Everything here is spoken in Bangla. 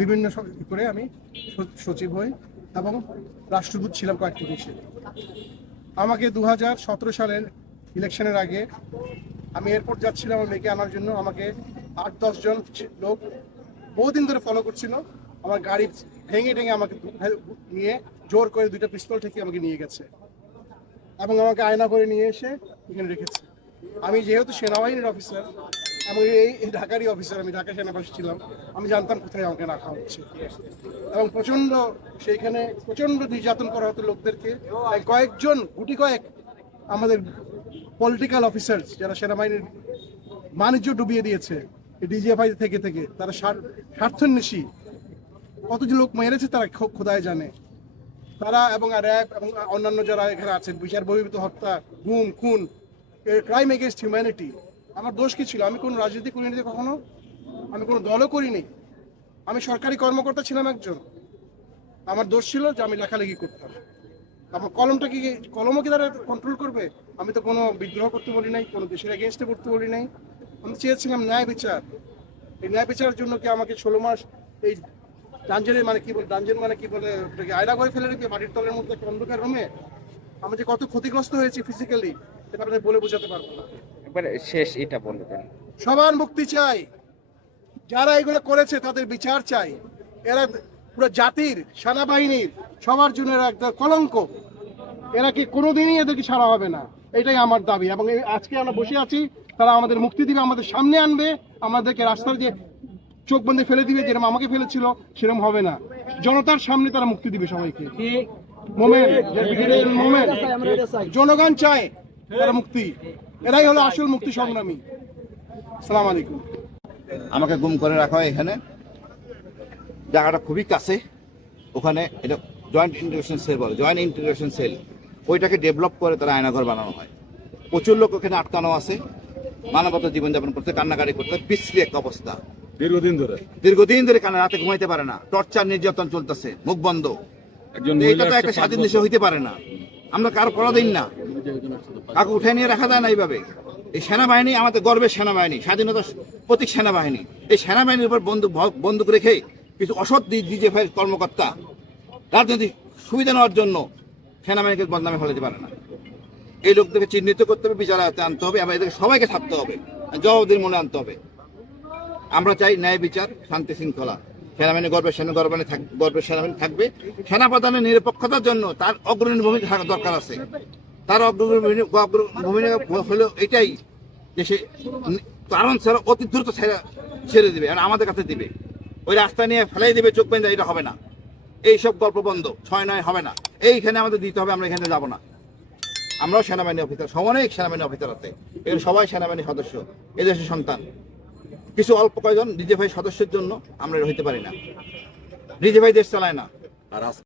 বিভিন্ন করে আমি সচিব হই এবং রাষ্ট্রদূত ছিলাম কয়েকটি দেশে। আমাকে 2017 সালের ইলেকশনের আগে আমি এয়ারপোর্ট যাচ্ছিলাম আমার মেয়েকে আনার জন্য। আমাকে 8-10 জন লোক বহুদিন ধরে ফলো করছিল। আমার গাড়ি ভেঙে আমাকে নিয়ে জোর করে 2টা পিস্তল থেকে আমাকে নিয়ে গেছে এবং আমাকে আয়না করে নিয়ে এসে এখানে রেখেছে। আমি যেহেতু সেনাবাহিনীর অফিসার এবং এই ঢাকারই অফিসার, আমি ঢাকা সেনাবাসী ছিলাম, আমি জানতাম কোথায় আমাকে রাখা হচ্ছে এবং সেইখানে প্রচণ্ড নির্যাতন করা হতো লোকদেরকে। কয়েকজন গুটি কয়েক আমাদের পলিটিক্যাল অফিসার যারা সেনাবাহিনীর বাণিজ্য ডুবিয়ে দিয়েছে ডিজিএফআই থেকে তারা স্বার্থান্বেষী কত যে লোক মেরেছে তারা খোদায় জানে। তারা এবং র্যাব এবং অন্যান্য যারা এখানে আছেন, বিচার বহির্ভূত হত্যা, গুম, খুন, ক্রাইম এগেনস্ট হিউম্যানিটি। আমার দোষ কি ছিল? আমি কোনো রাজনীতি করিনি কখনো, আমি কোনো দলও করিনি, আমি সরকারি কর্মকর্তা ছিলাম একজন। আমার দোষ ছিল যে আমি লেখালেখি করতাম। আমার কলমও কি তারা কন্ট্রোল করবে? আমি তো কোনো বিদ্রোহ করতে বলি নাই, কোনো দেশের এগেনস্টে করতে বলি নাই। আমি চেয়েছিলাম ন্যায় বিচার। এই ন্যায় বিচারের জন্য কি আমাকে 16 মাস এই ডাঞ্জেনের ডাঞ্জেন মানে কি বলে আয়না করে ফেলে রেখে মাটির তলের মধ্যে একটা অন্ধকার রুমে আমি যে কত ক্ষতিগ্রস্ত হয়েছি ফিজিক্যালি, সেটা আপনি বলে বোঝাতে পারবো না। একবার শেষ এটা বলবেন। সবার মুক্তি চাই, যারা এগুলো করেছে তাদের বিচার চাই। এরা পুরো জাতির, সেনাবাহিনীর সবার জন্য এরা একটা কলঙ্ক। এরা কি কোনোদিনই এদেরকে ছাড়া হবে না, এটাই আমার দাবি। এবং আজকে আমরা বসে আছি, তারা আমাদের মুক্তি দিবে, আমাদের সামনে আনবে, আমাদেরকে রাস্তার যে চোখ বন্ধে ফেলে দিবে, যেরকম আমাকে ফেলেছিল সেরকম হবে না। জনতার সামনে তারা মুক্তি দিবে সবাইকে। জনগণ চায় তারা মুক্তি, এরাই হলো আসল মুক্তি সংগ্রামী। আসসালামু আলাইকুম। আমাকে গুম করে রাখা হয় এখানে, জায়গাটা খুবই কাছে। ওখানে এটা জয়েন্ট ইন্টিগ্রেশন সেল বলে, জয়েন্ট ইন্টিগ্রেশন সেল, ওইটাকে ডেভেলপ করে তারা আয়নাঘর বানানো হয়। প্রচুর লোক ওখানে আটকানো আছে, মানবতা জীবনযাপন করতে, কান্নাকাটি করতে, বিশ্রী এক অবস্থা। দীর্ঘদিন ধরে কানে রাতে ঘুমাইতে পারে না, টর্চার নির্যাতন চলতেছে, মুখ বন্ধ। এটা তো একটা স্বাধীন দেশে হইতে পারে না। আমরা কারো করা দিন না, কাউকে উঠে নিয়ে রাখা যায় না এইভাবে। এই সেনাবাহিনী আমাদের গর্বের সেনাবাহিনী, স্বাধীনতার প্রতীক সেনাবাহিনী। এই সেনাবাহিনীর উপর বন্দুক রেখে কিছু অসৎ ডিজিএফআই কর্মকর্তা রাজনৈতিক সুবিধা নেওয়ার জন্য সেনাবাহিনীকে বদনামে ফেলাতে পারে না। এই লোকদেরকে চিহ্নিত করতে হবে, বিচারে আনতে হবে এবং এদেরকে সবাইকে থাকতে হবে, জবাবদিহির মনে আনতে হবে। আমরা চাই ন্যায় বিচার, শান্তি শৃঙ্খলা। সেনাবাহিনী গর্বের সেনাবাহিনী থাকবে। সেনাপ্রধানের নিরপেক্ষতার জন্য তার অগ্রণী ভূমিকা থাকা দরকার আছে। তার ভূমিকা হলো এটাই যে সে কারণ ছাড়া অতি দ্রুত ছেড়ে দিবে আর আমাদের কাছে দিবে, ওই রাস্তা নিয়ে ফেলাই দিবে, চোখ বেঁধে। এটা হবে না, এইসব গল্প বন্ধ, 6-9 হবে না। এইখানে আমাদের দিতে হবে, আমরা এখানে যাবো না। আমরাও সেনাবাহিনী অফিসার, অনেক সেনাবাহিনী অফিসার আছে, এগুলো সবাই সেনাবাহিনীর সদস্য, এদেশের সন্তান। কিছু অল্প কয়েকজন ডিজিএফআই সদস্যের জন্য আমরা হইতে পারি না। ডিজিএফআই দেশ চালায় না।